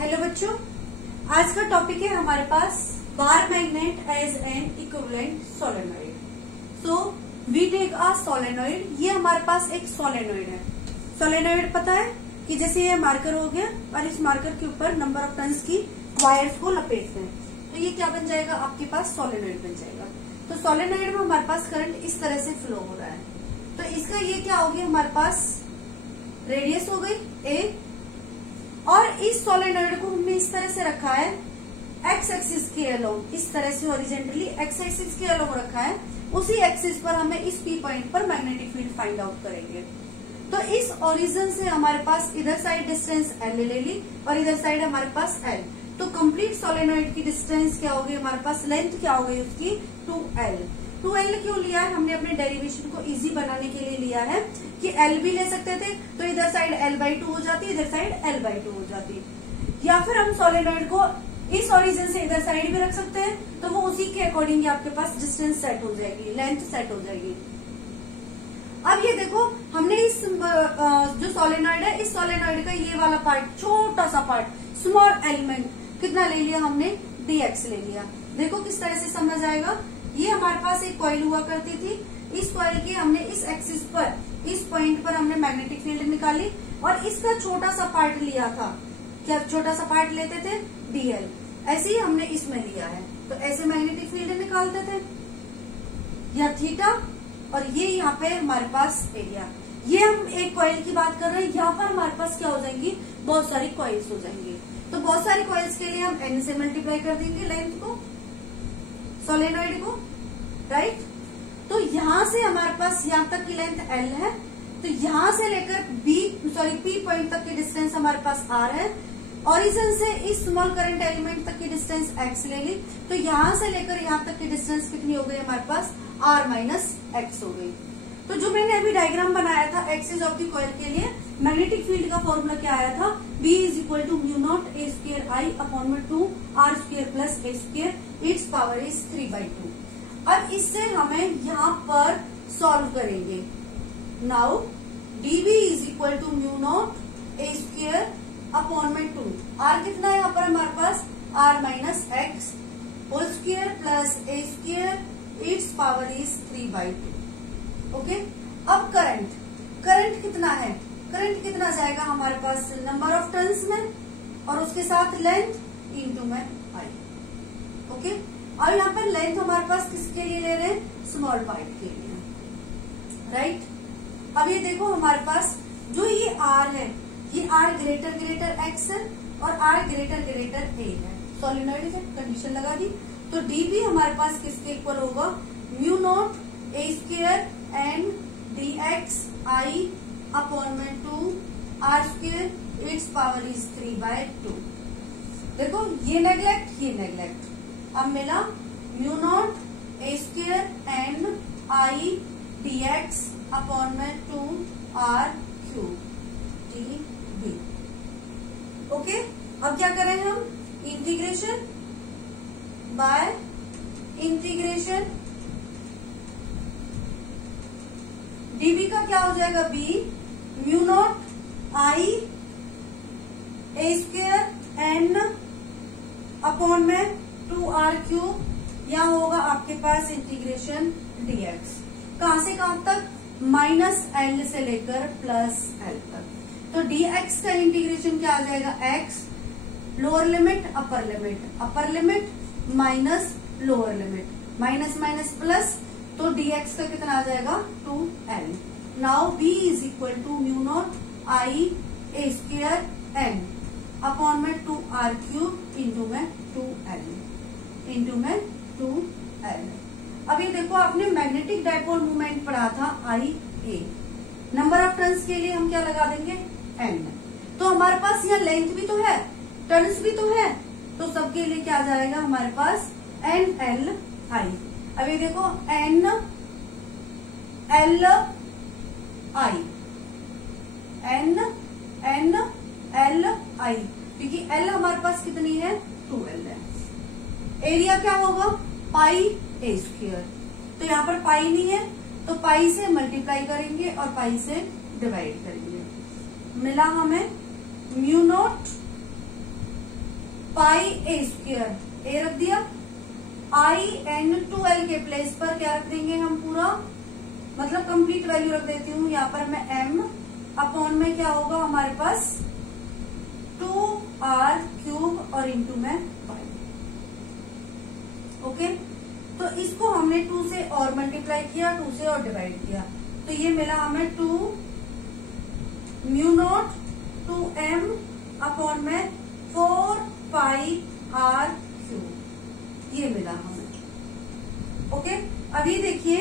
Hello बच्चों, आज का टॉपिक है हमारे पास bar magnet as an equivalent solenoid. So we take a solenoid. ये हमारे पास एक सोलेनोइड है। सोलेनोइड पता है कि जैसे ये मार्कर हो गया और इस मार्कर के ऊपर नंबर ऑफ टर्न्स की वायर्स को लपेटते हैं, तो ये क्या बन जाएगा, आपके पास सोलेनोइड बन जाएगा। तो सोलेनोइड में हमारे पास करंट इस तरह से फ्लो हो रहा है। तो इसका ये क्या हो गया, हमारे पास रेडियस हो गई ए, और इस सोलेनोइड को हमने इस तरह से रखा है एक्स एक्सिस के अलोंग, इस तरह से हॉरिजॉन्टली एक्स एक्सिस के अलोंग रखा है। उसी एक्सिस पर हमें इस पी पॉइंट पर मैग्नेटिक फील्ड फाइंड आउट करेंगे। तो इस ओरिजिन से हमारे पास इधर साइड डिस्टेंस एल ले ली और इधर साइड हमारे पास एल। तो कंप्लीट सोलेनोइड की डिस्टेंस क्या होगी, हमारे पास लेंथ क्या हो गई उसकी 2L। 2L क्यों लिया है हमने, अपने डेरिवेशन को इजी बनाने के लिए लिया है कि L भी ले सकते थे, तो इधर साइड L/2 हो जाती, इधर साइड L/2 हो जाती। या फिर हम सोलेनोइड को इस ओरिजिन से इधर साइड भी रख सकते हैं, तो वो उसी के अकॉर्डिंग आपके पास डिस्टेंस सेट हो जाएगी, लेंथ सेट हो जाएगी। अब ये देखो, हमने इस जो सोलेनोइड है, इस सोलेनोइड का ये वाला पार्ट, छोटा सा पार्ट, स्मॉल एलिमेंट कितना ले लिया हमने, dx ले लिया। देखो किस तरह से समझ आएगा। ये हमारे पास एक कॉइल हुआ करती थी, इस कॉइल की हमने इस एक्सिस पर, इस पॉइंट पर हमने मैग्नेटिक फील्ड निकाली और इसका छोटा सा पार्ट लिया था। क्या छोटा सा पार्ट लेते थे, dl। ऐसे ही हमने इसमें लिया है, तो ऐसे मैग्नेटिक फील्ड निकालते थे, या थीटा, और ये यहाँ पे हमारे पास एरिया। ये हम एक कॉइल की बात कर रहे हैं, यहाँ पर हमारे पास क्या हो जाएंगी, बहुत सारी कॉइल्स हो जाएंगी। तो बहुत सारी कॉइल्स के लिए हम n से मल्टीप्लाई कर देंगे लेंथ को, सोलेनोइड को, राइट। तो यहाँ से हमारे पास यहाँ तक की लेंथ L है, तो यहाँ से लेकर P पॉइंट तक की डिस्टेंस हमारे पास R है। ओरिजिन से इस स्मॉल करंट एलिमेंट तक की डिस्टेंस x ले ली, तो यहाँ से लेकर यहाँ तक की डिस्टेंस कितनी हो गई हमारे पास, R - x हो गई। तो जो मैंने अभी डायग्राम बनाया था एक्सिस ऑफ द कॉइल के लिए, मैग्नेटिक फील्ड का फॉर्मूला क्या आया था, B = μ0 A²I/2 R² + A², it's power is 3/2। अब इससे हमें यहाँ पर सॉल्व करेंगे। नाउ dB = μ0 A²/2, R कितना है यहाँ पर हमारे पास, R - x² + A², it's power is 3/2। Okay. अब करंट कितना है, करंट कितना जाएगा हमारे पास, नंबर ऑफ टर्न्स में और उसके साथ लेंथ इनटू में I। ओके। अब यहाँ पर लेंथ हमारे पास किसके लिए ले रहे हैं, स्मॉल पार्ट के लिए, राइट। अब ये देखो हमारे पास जो ये R है, ये R greater x है और R greater A है। सोलेनोइड से कंडीशन लगा दी, तो dB हमारे पास किसके इक्वल होगा, μ0 A² n dx I/2 R², it's power is 3/2। देखो ये नेग्लेक्ट, अब मिला μ0 A² n I dx /2 R³ dB। Okay. अब क्या करें हम, इंटीग्रेशन बाय इंटीग्रेशन, dB का क्या हो जाएगा, B μ0 I A² n /2 R³, या होगा आपके पास इंटीग्रेशन dx। कहां से कहां तक, -L से लेकर +L तक। तो dx का इंटीग्रेशन क्या आ जाएगा, x lower limit upper limit minus lower limit, minus plus, तो dx का कितना आ जाएगा, 2L। Now B = μ0 I A² n /2 R³ into में 2L। अब ये देखो, आपने मैग्नेटिक डायपोल मूवमेंट पढ़ा था IA। नंबर ऑफ टर्न्स के लिए हम क्या लगा देंगे, n। तो हमारे पास यहाँ लेंथ भी तो है, टर्न्स भी तो है, तो सबके लिए क्या जाएगा हमारे पास, NLI। अब ये देखो NLI, NLI, क्योंकि L हमारे पास कितनी है, 2L है। एरिया क्या होगा, पाई A²। तो यहाँ पर पाई नहीं है, तो पाई से मल्टीप्लाई करेंगे और पाई से डिवाइड करेंगे। मिला हमें μ0 पाई ए स्क्वायर, ए रख दिया, IN2L के प्लेस पर क्या रख देंगे हम पूरा, मतलब कंप्लीट वैल्यू रख देती हूँ यहाँ पर मैं m अपॉन में क्या होगा हमारे पास 2r³ और इंटू में पाई। ओके, तो इसको हमने 2 से और मल्टीप्लाई किया, 2 से और डिवाइड किया, तो ये मिला हमें 2 μ0 2m अपॉन में 4 पाई r³, ये मिला हमें। ओके, अभी देखिए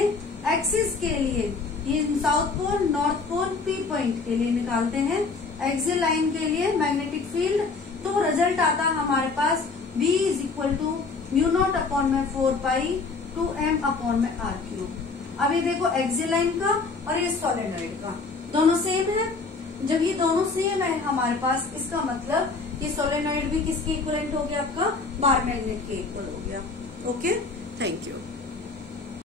एक्सिस के लिए ये south pole north pole P point के लिए निकालते हैं, एक्सियल लाइन के लिए मैग्नेटिक फील्ड, तो रिजल्ट आता है हमारे पास V is equal to μ0 upon में 4 पाई 2m अपॉन में r³। अभी देखो एक्सियल लाइन का और ये सोलेनोइड का दोनों सेम है, जब ये दोनों सेम है हमारे पास, इसका मतलब ये सोलेनोइड भी किसके इक्वलेंट हो गया, आपका बार मैग्नेट के इक्वल हो गया। Okay, thank you.